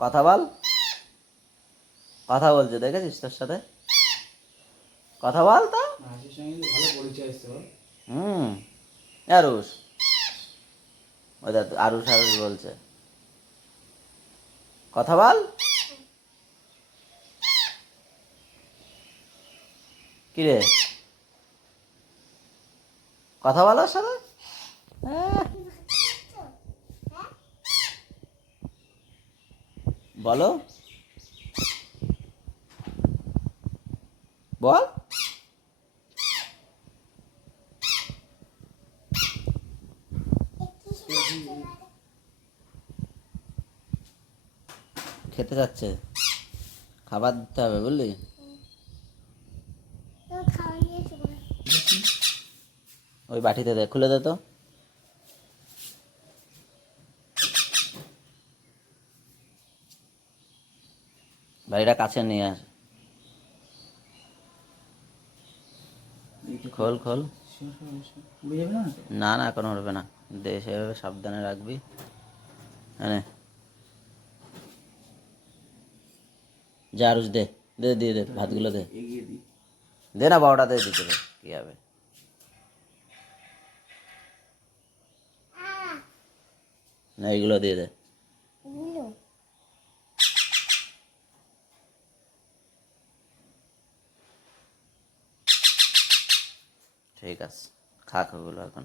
কথা বল, কথা বলছে দেখেছিস তোর সাথে, কথা বল তো। মাসির সঙ্গে কিন্তু ভালো পরিচয় এসছে বল। হুম। আরুষ, ওই দেখ আরুষ আরুষ বলছে, কথা বল। কি রে, কথা বলার সাথে বলো, বল। খেতে যাচ্ছে, খাবার দিতে হবে বুঝলি। ওই বাটিতে দে, খুলে দে তো। বাড়িটা কাছে নিয়ে আস, খোল খোল। বুঝে যাবে না তো? না না, এখন উঠবে না, দে সেভাবে সাবধানে রাখবি। হ্যাঁ, যা আরুষ দে, দে দিয়ে দে ভাতগুলো দে, এগিয়ে দিই। দে না বারোটা দে দিতে দে, কি হবে। না এইগুলো দিয়ে দে। ঠিক আছে, খা ওগুলো এখন।